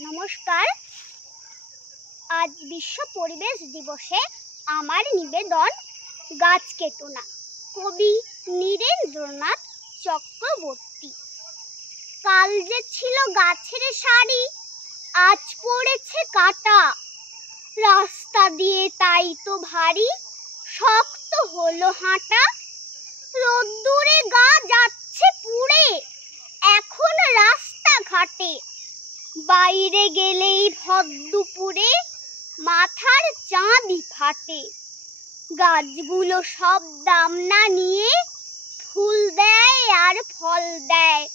নমস্কার। আজ বিশ্ব পরিবেশ দিবসে আমার নিবেদন গাছ কেটো না, কবি নীরেন্দ্রনাথ চক্রবর্তী। কাল যে ছিল গাছের সারি, আজ পড়েছে কাটা। রাস্তা দিয়ে তাই তো ভারী শক্ত হলো হাঁটা। রোদ্দুরে গা যাচ্ছে পুড়ে এখন রাস্তা ঘাটে। বাইরে গেলেই ভরদুপুরে মাথার চাঁদই ফাটে। গাছগুলো সব দাম না নিয়ে ফুল দেয় আর ফল দেয়।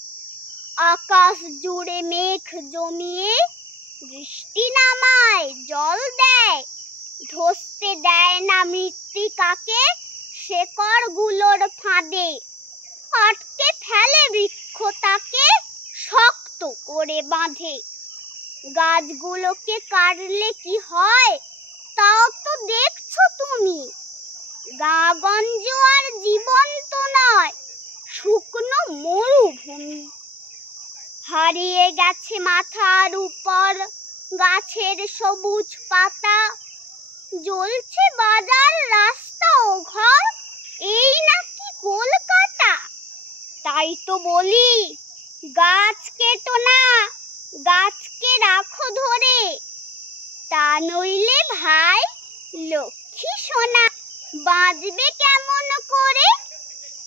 আকাশ জুড়ে মেঘ জমিয়ে বৃষ্টি নামায় জল দেয়। ধসতে দেয় না মৃত্তিকাকে শেকড়গুলোর ফাঁদে। আটকে ফেলে বৃক্ষটাকে শক্ত করে বাঁধে। গাছগুলোকে কাটলে কি হয় তাও তো দেখছো তুমি। গা-গঞ্জ আর জীবন্ত নয়, শুকনো মরুভূমি। হারিয়ে গেছে মাথার উপর গাছের সবুজ পাতা। জ্বলছে বাজার, রাস্তা ও ঘর, এই নাকি কলকাতা। তাই তো বলি গাছ কেটো না, গাছকে রাখো ধরে। তা নইলে ভাই লক্ষ্মী সোনা বাঁচবে কেমন করে?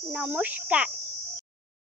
নমস্কার।